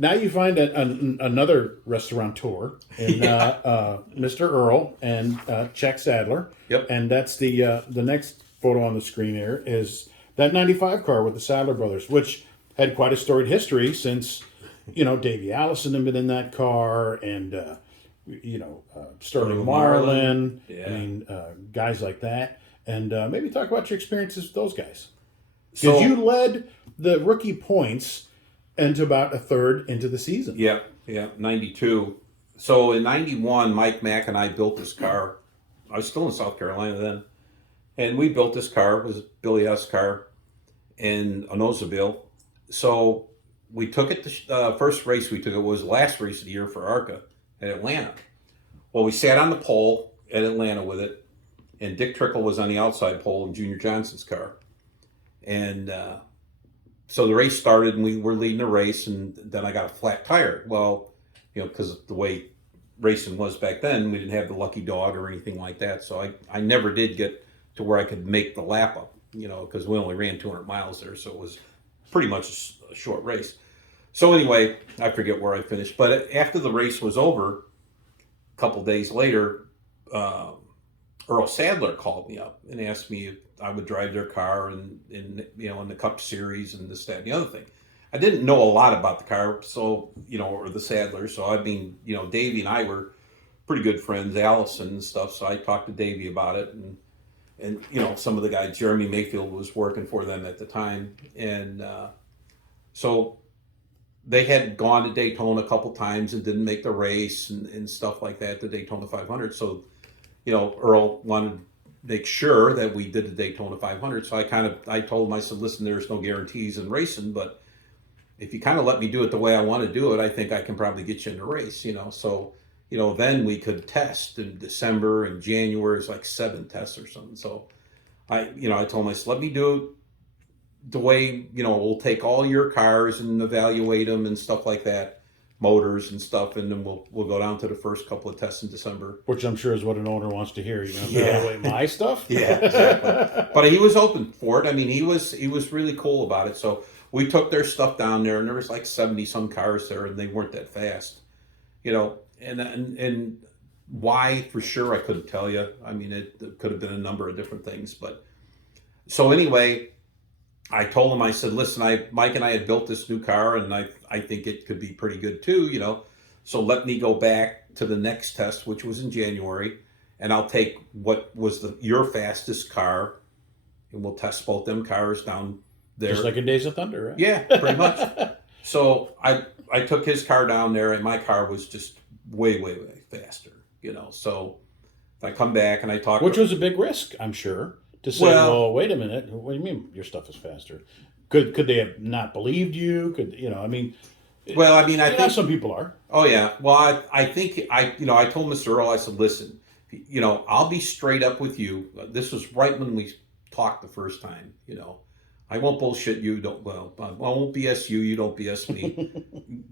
Now you find another restaurateur in Mr. Earl and Czech Sadler. Yep. And that's the next photo on the screen here is that 95 car with the Sadler brothers, which had quite a storied history since, Davey Allison had been in that car and, Sterling Marlin. Yeah. I mean, guys like that. And maybe talk about your experiences with those guys. So Because you led the rookie points into about a third into the season. Yeah, 92. So in 91, Mike Mack and I built this car. I was still in South Carolina then. And we built this car. It was Billy S. car in Onosaville. So we took it to the first race we took it was the last race of the year for ARCA at Atlanta. Well, we sat on the pole at Atlanta with it. And Dick Trickle was on the outside pole in Junior Johnson's car. And so the race started and we were leading the race, and then I got a flat tire. Well, because of the way racing was back then, we didn't have the lucky dog or anything like that. So I never did get to where I could make the lap up, because we only ran 200 miles there. So it was pretty much a short race. So anyway, I forget where I finished. But after the race was over, a couple days later, Earl Sadler called me up and asked me if I would drive their car in the Cup Series and this, that, and the other thing. I didn't know a lot about the car, so, or the Sadlers. So, I mean, Davey and I were pretty good friends, Allison and stuff. So I talked to Davey about it. And some of the guys, Jeremy Mayfield was working for them at the time. And so they had gone to Daytona a couple times and didn't make the race and stuff like that, the Daytona 500. So, Earl wanted to make sure that we did the Daytona 500. So I told him, I said, listen, there's no guarantees in racing, but if you kind of let me do it the way I want to do it, I think I can probably get you in the race, So, then we could test in December and January. It's like 7 tests or something. So I told him, I said, let me do it the way, we'll take all your cars and evaluate them and stuff like that. Motors and stuff, and then we'll go down to the first couple of tests in December. Which I'm sure is what an owner wants to hear. You're going to evaluate my stuff? Yeah, exactly. But he was open for it. I mean, he was really cool about it. So we took their stuff down there, and there was like 70 some cars there, and they weren't that fast, and why for sure I couldn't tell you. I mean, it could have been a number of different things, but so anyway. I told him, I said, listen, Mike and I had built this new car, and I think it could be pretty good too, So let me go back to the next test, which was in January, and I'll take what was your fastest car, and we'll test both them cars down there. Just like in Days of Thunder, right? Yeah, pretty much. So I took his car down there, and my car was just way, way, way faster, So I come back and I talk. Which was a big risk, I'm sure. To say, well, wait a minute. What do you mean your stuff is faster? Could they have not believed you? I think some people are. Oh yeah. Well, I think I told Mr. Earl, I said, listen, I'll be straight up with you. This was right when we talked the first time. I won't bullshit you. I won't BS you. You don't BS me.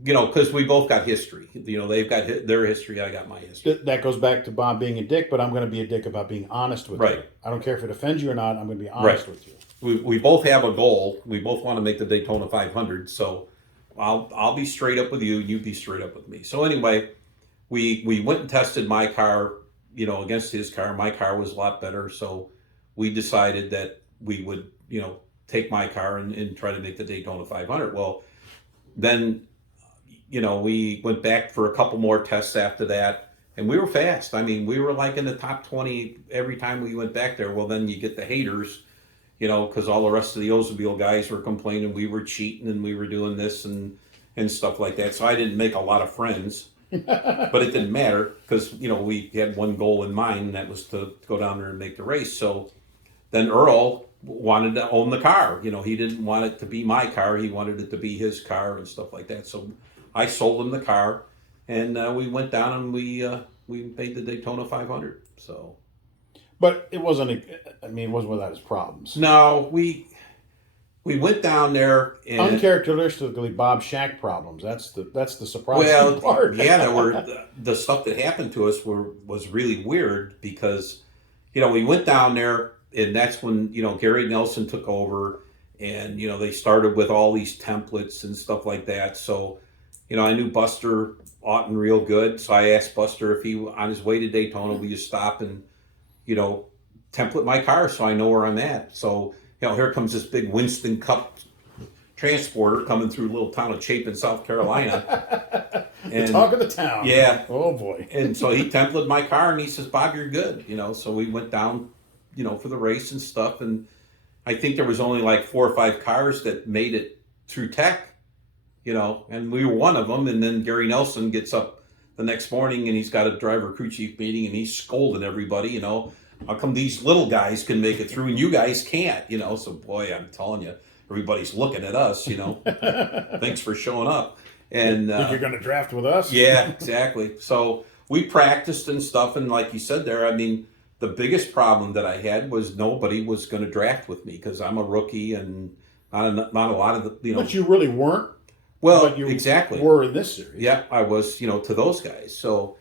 Because we both got history. They've got their history. I got my history. That goes back to Bob being a dick, but I'm going to be a dick about being honest with you. I don't care if it offends you or not. I'm going to be honest with you. We both have a goal. We both want to make the Daytona 500. So I'll be straight up with you. You be straight up with me. So anyway, we went and tested my car, against his car. My car was a lot better. So we decided that we would, take my car and try to make the Daytona 500. Well, then, we went back for a couple more tests after that, and we were fast. I mean, we were like in the top 20 every time we went back there. Well, then you get the haters, because all the rest of the Ozabile guys were complaining we were cheating and we were doing this and stuff like that. So I didn't make a lot of friends, but it didn't matter because, we had one goal in mind, and that was to go down there and make the race. So then Earl wanted to own the car. He didn't want it to be my car. He wanted it to be his car and stuff like that. So I sold him the car, and we went down and we we made the Daytona 500. So, But it wasn't. It wasn't without its problems. no, we went down there and Uncharacteristically Bob Schacht problems. That's the surprising well, part. yeah, there were the stuff that happened to us was really weird because, we went down there and that's when Gary Nelson took over, and they started with all these templates and stuff like that. So, I knew Buster Otten real good, so I asked Buster if he on his way to Daytona would just stop and template my car so I know where I'm at. So, here comes this big Winston Cup transporter coming through a little town of Chapin, South Carolina. The talk of the town. Yeah. Oh boy. And so he templated my car and he says, Bob, you're good. So we went down, for the race and stuff. And I think there was only like 4 or 5 cars that made it through tech, and we were one of them. And then Gary Nelson gets up the next morning and he's got a driver crew chief meeting and he's scolding everybody, how come these little guys can make it through and you guys can't, So boy, I'm telling you, everybody's looking at us, thanks for showing up. And think you're going to draft with us? Yeah, exactly. So we practiced and stuff. And like you said there, the biggest problem that I had was nobody was going to draft with me because I'm a rookie and not a lot of the, But you really weren't. Well, but you exactly were in this series. Yeah, I was, to those guys. So,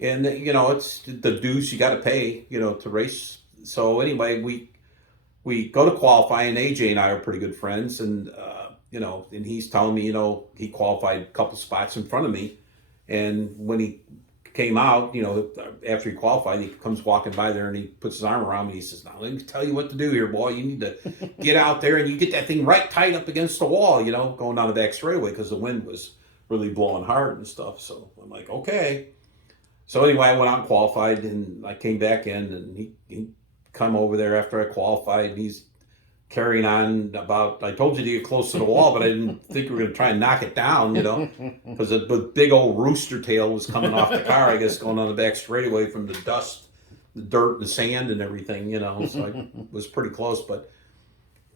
and it's the dues you got to pay, to race. So anyway, we go to qualify, and AJ and I are pretty good friends, and and he's telling me, he qualified a couple spots in front of me, and when he came out, after he qualified, he comes walking by there and he puts his arm around me. He says, "Now let me tell you what to do here, boy. You need to get out there and you get that thing right tight up against the wall, going down the back straightaway because the wind was really blowing hard and stuff." So I'm like, okay. So anyway, I went out and qualified, and I came back in, and he come over there after I qualified, and he's carrying on about, I told you to get close to the wall, but I didn't think we were going to try and knock it down, because the big old rooster tail was coming off the car, I guess, going on the back straightaway from the dust, the dirt, the sand, and everything, So I was pretty close, but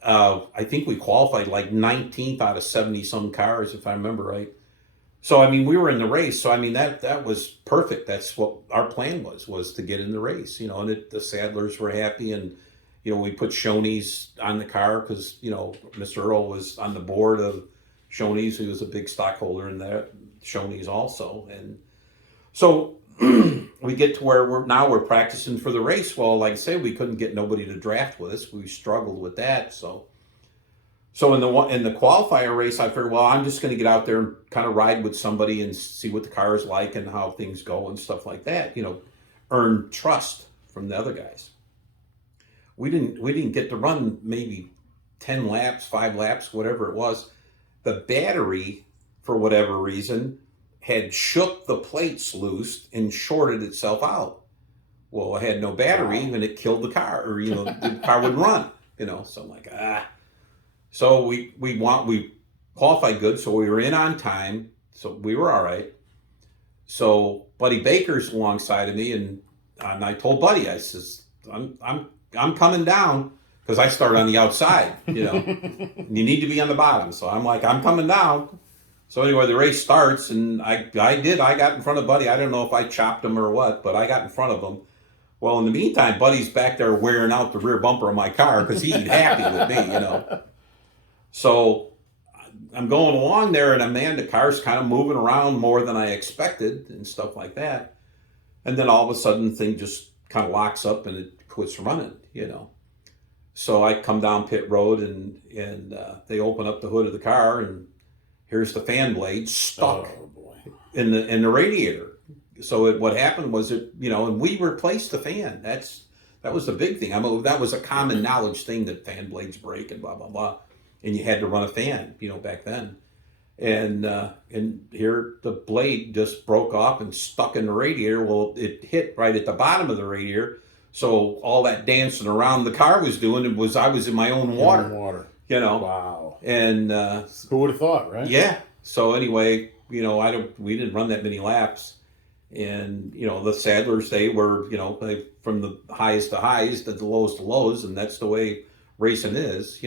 I think we qualified like 19th out of 70-some cars, if I remember right. So, we were in the race. So, that was perfect. That's what our plan was to get in the race, and the Sadlers were happy. And, we put Shoney's on the car because, Mr. Earl was on the board of Shoney's. He was a big stockholder in that, Shoney's also. And so we get to where we're practicing for the race. Well, like I say, we couldn't get nobody to draft with us. We struggled with that. So in the qualifier race, I figured, well, I'm just going to get out there and kind of ride with somebody and see what the car is like and how things go and stuff like that. Earn trust from the other guys. We didn't get to run maybe 10 laps, 5 laps, whatever it was. The battery, for whatever reason, had shook the plates loose and shorted itself out. Well, I had no battery, and it killed the car, or the car wouldn't run. So I'm like, So we qualified good, so we were in on time, so we were all right. So Buddy Baker's alongside of me, and I told Buddy, I says, I'm coming down because I started on the outside. You need to be on the bottom. So I'm like, I'm coming down. So anyway, the race starts, and I got in front of Buddy. I don't know if I chopped him or what, but I got in front of him. Well, in the meantime, Buddy's back there wearing out the rear bumper of my car because he ain't happy with me, So I'm going along there, and the car's kind of moving around more than I expected and stuff like that. And then all of a sudden, the thing just kind of locks up and it quits running, So I come down pit road, and they open up the hood of the car, and here's the fan blade stuck in the radiator. So what happened was and we replaced the fan. That was the big thing. That was a common knowledge thing that fan blades break and blah blah blah. And you had to run a fan, back then. And here the blade just broke off and stuck in the radiator. Well, it hit right at the bottom of the radiator. So all that dancing around the car was doing I was in my own water. Wow. And who would have thought, right? Yeah. So anyway, we didn't run that many laps. And the Sadlers, they were from the highest to highs to the lowest to lows, and that's the way racing is.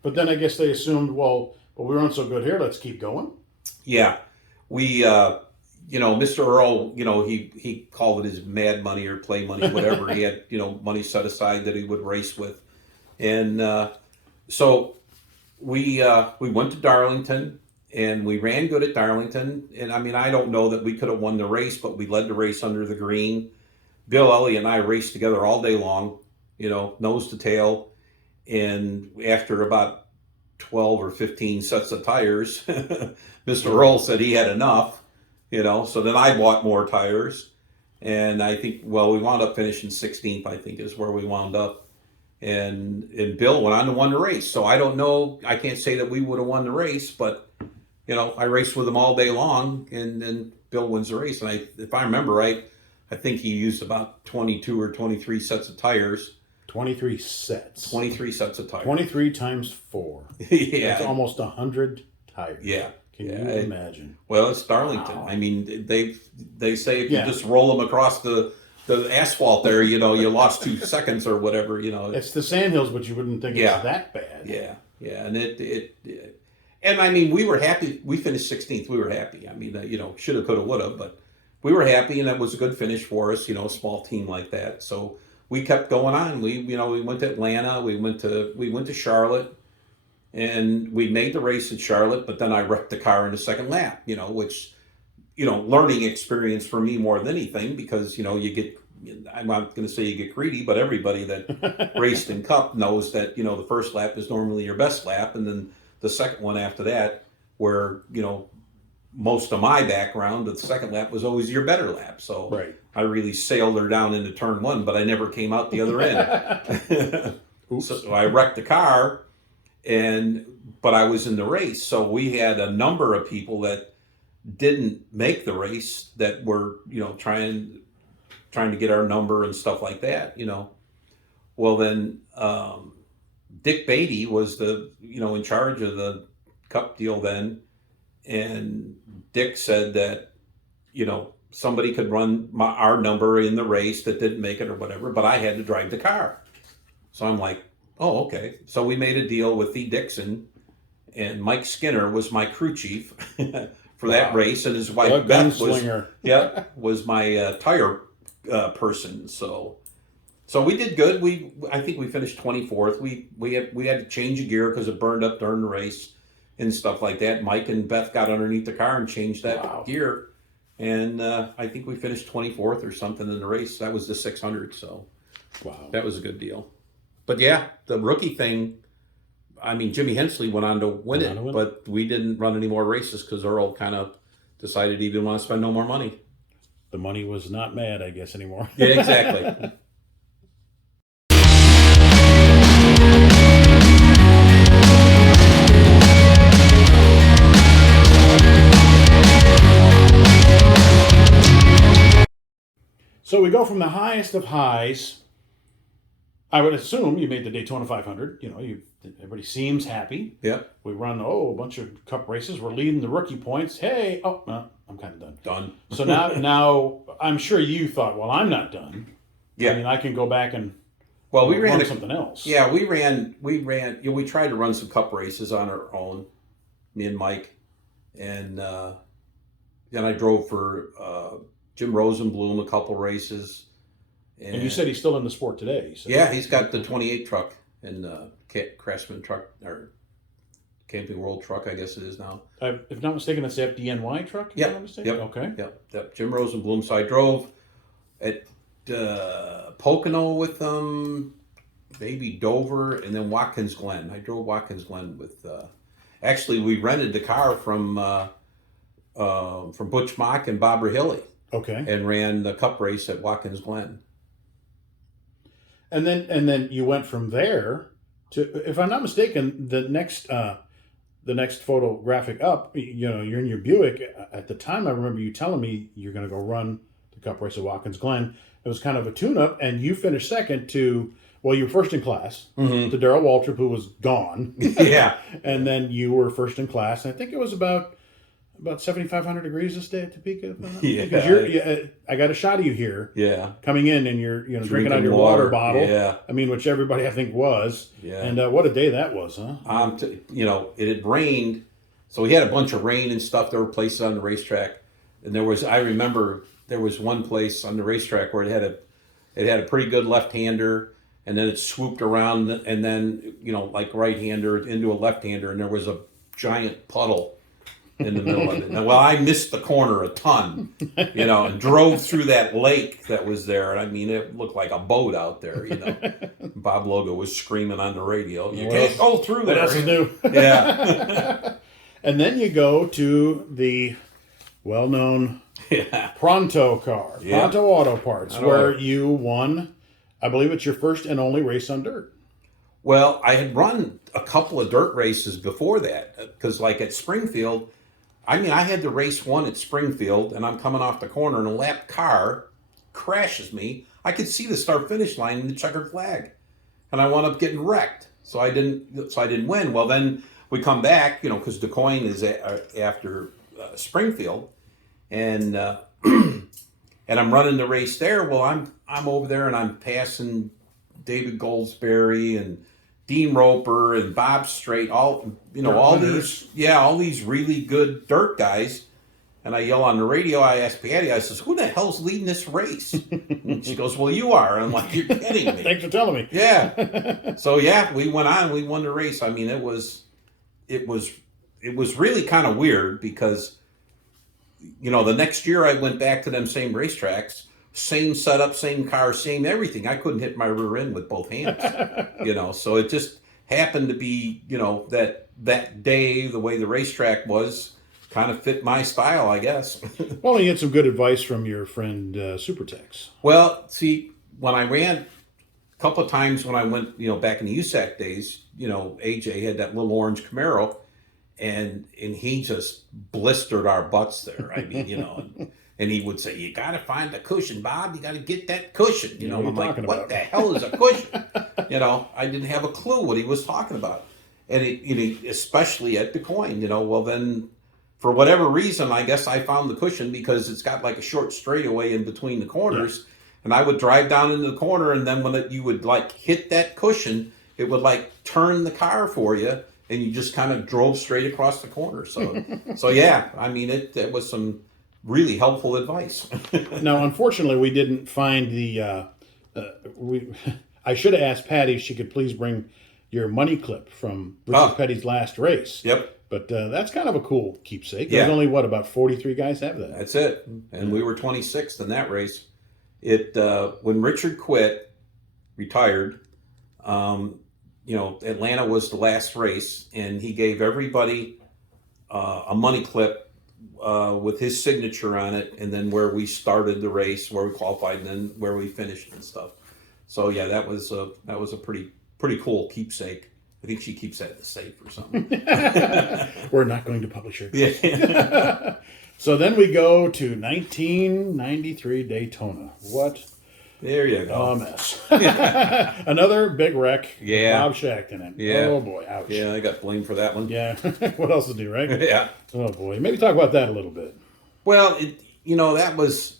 But then I guess they assumed, well, we run so good here, let's keep going. Yeah, we Mr. Earl, he called it his mad money or play money, whatever. He had, money set aside that he would race with. And so we went to Darlington, and we ran good at Darlington. And I mean, I don't know that we could have won the race, but we led the race under the green. Bill Elliott and I raced together all day long, nose to tail. And after about 12 or 15 sets of tires, Mr. Earl said he had enough, so then I bought more tires. And I think, we wound up finishing 16th, I think is where we wound up. And Bill went on to win the race. So I don't know, I can't say that we would have won the race, but, I raced with him all day long, and then Bill wins the race. And if I remember right, I think he used about 22 or 23 sets of tires. 23 sets. 23 sets of tires. 23 times 4. Yeah. That's almost 100 tires. Yeah. Can you imagine? Well, it's Darlington. Wow. I mean, they say if you just roll them across the asphalt there, you lost 2 seconds or whatever, It's the sandhills, but you wouldn't think it's that bad. Yeah. Yeah. And and I mean, we were happy. We finished 16th. We were happy. I mean, shoulda, coulda, woulda, but we were happy, and that was a good finish for us, a small team like that. So we kept going on. We went to Atlanta. We went to Charlotte, and we made the race in Charlotte. But then I wrecked the car in the second lap. Which, learning experience for me more than anything, because you get. I'm not going to say you get greedy, but everybody that raced in Cup knows that the first lap is normally your best lap, and then the second one after that, where most of my background, the second lap was always your better lap. So right. I really sailed her down into turn 1, but I never came out the other end. So I wrecked the car, but I was in the race. So we had a number of people that didn't make the race that were, trying to get our number and stuff like that, Well, then Dick Beatty was in charge of the Cup deal then. And Dick said that, somebody could run our number in the race that didn't make it or whatever, but I had to drive the car. So I'm like, oh, okay. So we made a deal with E. Dixon, and Mike Skinner was my crew chief for that race, and his wife Beth was my tire person. So we did good. I think we finished 24th. We had to change a gear because it burned up during the race and stuff like that. Mike and Beth got underneath the car and changed that gear. And I think we finished 24th or something in the race. That was the 600. So that was a good deal. But yeah, the rookie thing, I mean, Jimmy Hensley went on to win it, but we didn't run any more races because Earl kind of decided he didn't want to spend no more money. The money was not mad, I guess, anymore. Yeah, exactly. So we go from the highest of highs. I would assume you made the Daytona 500. Everybody seems happy. Yeah. We run a bunch of Cup races. We're leading the rookie points. Hey, no, I'm kind of done. Done. So now I'm sure you thought, well, I'm not done. Yeah. I mean, I can go back and we ran something else. Yeah, we tried to run some Cup races on our own, me and Mike, and then I drove for Jim Rosenblum a couple races. And you said he's still in the sport today. Yeah, he's got the 28 truck and Craftsman truck, or Camping World truck, I guess it is now. If not mistaken, that's the FDNY truck? Yep. Okay. Yep. Jim Rosenblum. So I drove at Pocono with them, maybe Dover, and then Watkins Glen. I drove Watkins Glen with. Actually, we rented the car from Butch Mock and Bob Rahilly. Okay. And ran the Cup race at Watkins Glen. And then you went from there to, if I'm not mistaken, the next photographic up, you're in your Buick. At the time, I remember you telling me you're going to go run the Cup race at Watkins Glen. It was kind of a tune-up, and you finished second to, you were first in class to Darrell Waltrip, who was gone. Yeah. And then you were first in class. And I think it was about 7,500 degrees this day at Topeka. Yeah. Because I got a shot of you here. Yeah. Coming in and you're drinking out of your water bottle. Yeah. I mean, which everybody I think was. Yeah. And what a day that was, huh? It had rained, so we had a bunch of rain and stuff. There were places on the racetrack. And I remember there was one place on the racetrack where it had a pretty good left-hander, and then it swooped around, and then, like right-hander into a left-hander, and there was a giant puddle in the middle of it. Now, well, I missed the corner a ton, and drove through that lake that was there. And I mean, it looked like a boat out there, Bob Logo was screaming on the radio, "You can't go through there." That's new. Yeah. And then you go to the well-known Pronto Car, Pronto Auto Parts, where you won, I believe it's your first and only race on dirt. Well, I had run a couple of dirt races before that, because like at Springfield, I had the race one at Springfield, and I'm coming off the corner, and a lap car crashes me. I could see the start-finish line in the checkered flag, and I wound up getting wrecked. So I didn't win. Well, then we come back, because DuQuoin is after Springfield, and and I'm running the race there. Well, I'm over there, and I'm passing David Goldsberry and Dean Roper and Bob Strait, all these really good dirt guys. And I yell on the radio, I ask Patty, I says, "Who the hell's leading this race?" And she goes, "Well, you are." And I'm like, "You're kidding me." Thanks for telling me. Yeah. So we went on, we won the race. I mean, it was really kind of weird because, the next year I went back to them same racetracks, same setup, same car, same everything. I couldn't hit my rear end with both hands, so it just happened to be, that day, the way the racetrack was, kind of fit my style, I guess. Well, you had some good advice from your friend Supertex. Well, see, when I ran a couple of times when I went, back in the USAC days, AJ had that little orange Camaro, and he just blistered our butts there. I mean, and he would say, "You got to find the cushion, Bob. You got to get that cushion." I'm like, "What the hell is a cushion?" I didn't have a clue what he was talking about. And especially at DuQuoin, well, then for whatever reason, I guess I found the cushion because it's got like a short straightaway in between the corners. Yeah. And I would drive down into the corner, and then when you would like hit that cushion, it would like turn the car for you, and you just kind of drove straight across the corner. So yeah, I mean, it was some really helpful advice. Now, unfortunately, we didn't find the. I should have asked Patty if she could please bring your money clip from Richard Petty's last race. Yep. But that's kind of a cool keepsake. There's only, about 43 guys have that. That's it. And we were 26th in that race. When Richard retired, Atlanta was the last race, and he gave everybody a money clip with his signature on it, and then where we started the race, where we qualified, and then where we finished and stuff. So yeah, that was a pretty cool keepsake. I think she keeps that in the safe or something. We're not going to publish her. Yeah. So then we go to 1993 Daytona. What? There you go. A mess. Another big wreck. Yeah. Bob Schacht in it. Yeah. Oh boy, ouch. Yeah, I got blamed for that one. Yeah. What else to do, right? Yeah. Oh boy. Maybe talk about that a little bit. Well, that was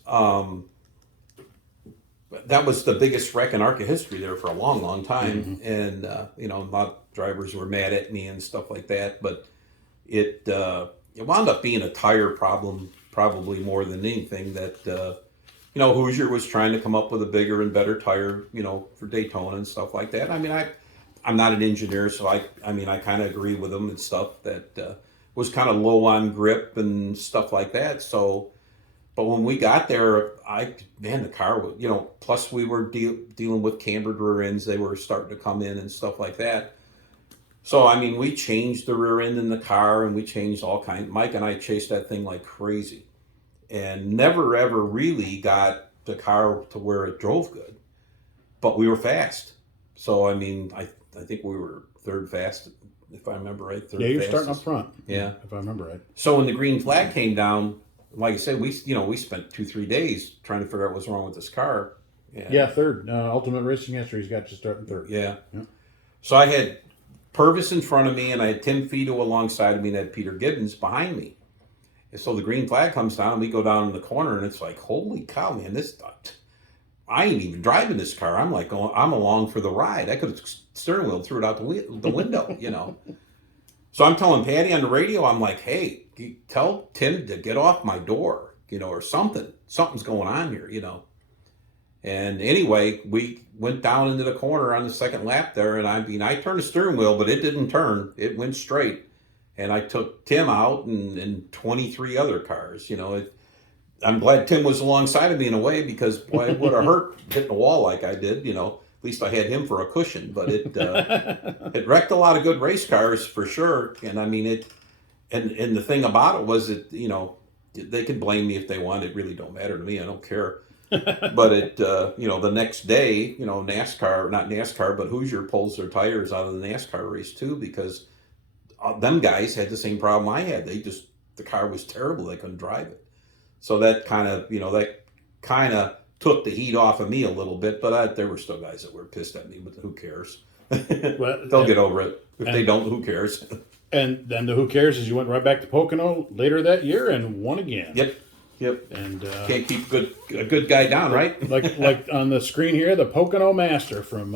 the biggest wreck in ARCA history there for a long, long time. Mm-hmm. And, a lot of drivers were mad at me and stuff like that. But it wound up being a tire problem, probably more than anything. That, Hoosier was trying to come up with a bigger and better tire, for Daytona and stuff like that. I mean, I'm not an engineer, so I kind of agree with them and stuff that was kind of low on grip and stuff like that. So, but when we got there, the car was, plus we were dealing with cambered rear ends. They were starting to come in and stuff like that. So, we changed the rear end in the car, and we changed all kinds. Mike and I chased that thing like crazy and never, ever really got the car to where it drove good. But we were fast. So, I think we were third fast, if I remember right. Third you're fastest. Starting up front. Yeah. If I remember right. So when the green flag came down, like I said, we spent 2-3 days trying to figure out what's wrong with this car. Yeah, third. Ultimate Racing History's got you starting third. Yeah. So I had Purvis in front of me, and I had Tim Fido alongside of me, and I had Peter Gibbons behind me. And so the green flag comes down, and we go down in the corner, and it's like, holy cow, man, I ain't even driving this car. I'm like, I'm along for the ride. I could have steering wheel threw it out the window, So I'm telling Patty on the radio, I'm like, hey, tell Tim to get off my door. or something. Something's going on here, And anyway, we went down into the corner on the second lap there, and I turned the steering wheel, but it didn't turn. It went straight. And I took Tim out and 23 other cars, I'm glad Tim was alongside of me in a way, because boy, it would have hurt hitting the wall like I did, At least I had him for a cushion, but it wrecked a lot of good race cars for sure. And I mean, and the thing about it was that, they can blame me if they want. It really don't matter to me. I don't care. But the next day, NASCAR, not NASCAR, but Hoosier pulls their tires out of the NASCAR race too, because them guys had the same problem I had. The car was terrible. They couldn't drive it. So that kind of took the heat off of me a little bit, but there were still guys that were pissed at me, but who cares? They'll get over it. If they don't, who cares? And then the who cares is you went right back to Pocono later that year and won again. Yep. And can't keep a good guy down, right? like on the screen here, the Pocono Master from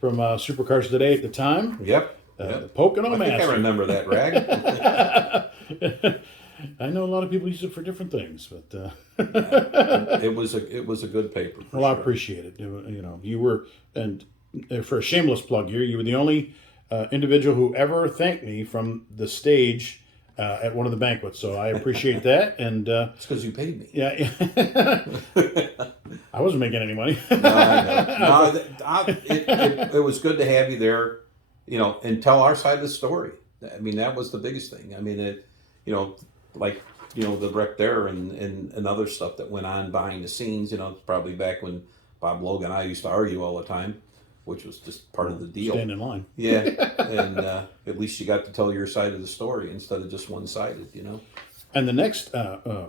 Supercars Today at the time. Yep. The Pocono Master. I think I remember that, Rag. I know a lot of people use it for different things, but it was a good paper. Well, I appreciate it. You were, and for a shameless plug here, you were the only individual who ever thanked me from the stage at one of the banquets. So I appreciate that, and it's because you paid me. Yeah, I wasn't making any money. No, I know. It was good to have you there, and tell our side of the story. I mean, that was the biggest thing. I mean, the wreck there and other stuff that went on behind the scenes. Probably back when Bob Logan and I used to argue all the time, which was just part of the deal. Stand in line. Yeah, and at least you got to tell your side of the story instead of just one-sided, And the next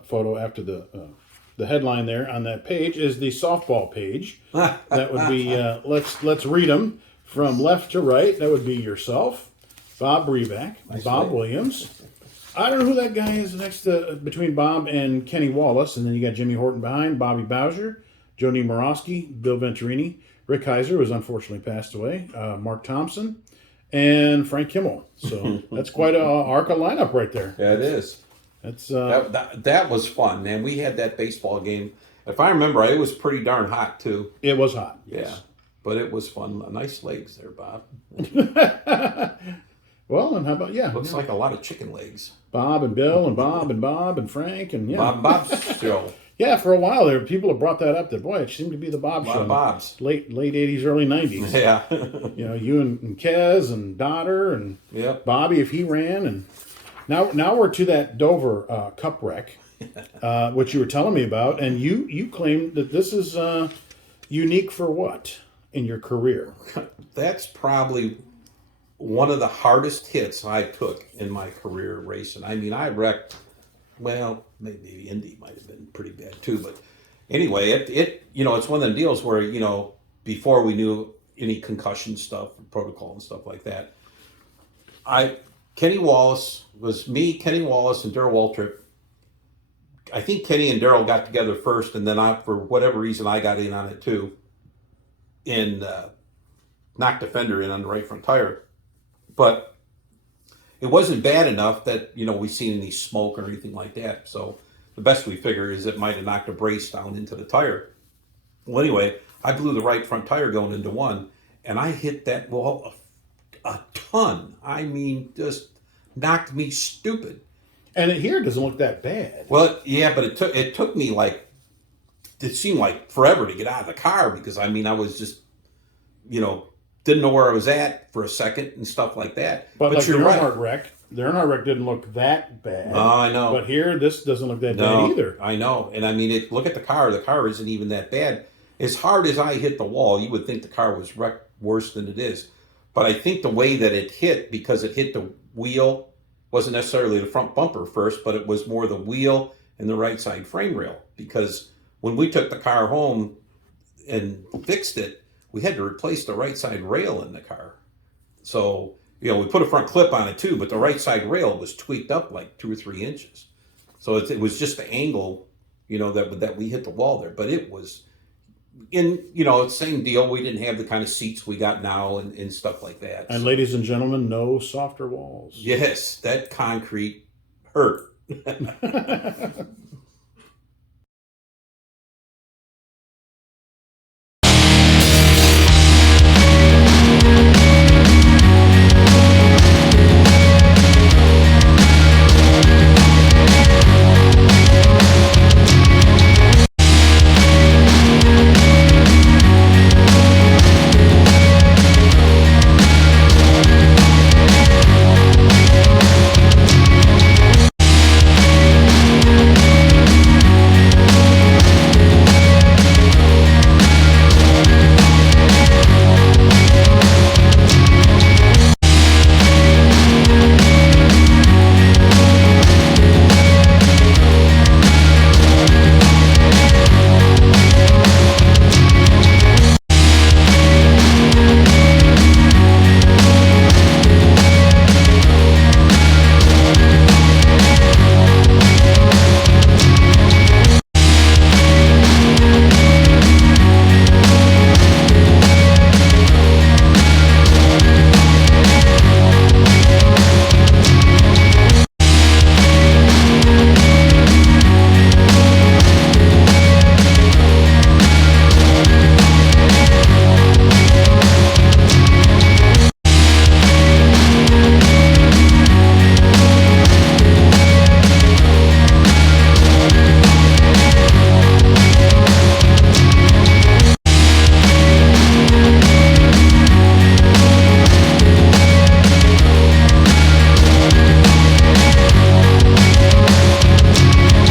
photo after the headline there on that page is the softball page. That would be let's read them from left to right. That would be yourself, Bob Breback, Bob Williams. I don't know who that guy is next to between Bob and Kenny Wallace, and then you got Jimmy Horton behind, Bobby Bowser, Joni Morosky, Bill Venturini, Rick Heiser, who has unfortunately passed away, Mark Thompson, and Frank Kimmel. So that's quite a ARCA lineup right there. Yeah, it is. That's that was fun, man. We had that baseball game. If I remember right, it was pretty darn hot too. It was hot. Yes. Yeah, but it was fun. Nice legs there, Bob. Well, and how about Looks like a lot of chicken legs. Bob and Bill and Bob and Bob and Frank and Bob's show. Yeah, for a while there, people have brought that up. That boy, it seemed to be the Bob show. Bob's late '80s, early '90s. Yeah. You and Kez and Dodder and Bobby if he ran, and now we're to that Dover Cup wreck, which you were telling me about, and you claimed that this is unique for what in your career? That's probably one of the hardest hits I took in my career racing. I mean, I wrecked, well, maybe Indy might have been pretty bad too, but anyway, it's one of the deals where, before we knew any concussion stuff, protocol and stuff like that, Kenny Wallace, and Darrell Waltrip. I think Kenny and Darrell got together first, and then for whatever reason, I got in on it too, and knocked a fender in on the right front tire. But it wasn't bad enough that, we seen any smoke or anything like that. So the best we figure is it might have knocked a brace down into the tire. Well, anyway, I blew the right front tire going into one, and I hit that wall a ton. I mean, just knocked me stupid. And here it doesn't look that bad. Well, yeah, but it took me it seemed like forever to get out of the car, because I was just, didn't know where I was at for a second and stuff like that. But like you're the right. The Earnhardt wreck didn't look that bad. Oh, I know. But here, this doesn't look that bad either. I know. And look at the car. The car isn't even that bad. As hard as I hit the wall, you would think the car was wrecked worse than it is. But I think the way that it hit, because it hit the wheel, wasn't necessarily the front bumper first, but it was more the wheel and the right side frame rail. Because when we took the car home and fixed it, we had to replace the right side rail in the car. So, we put a front clip on it too, but the right side rail was tweaked up like 2 or 3 inches. So it was just the angle, that we hit the wall there. But it was same deal. We didn't have the kind of seats we got now and stuff like that. And ladies and gentlemen, no softer walls. Yes, that concrete hurt.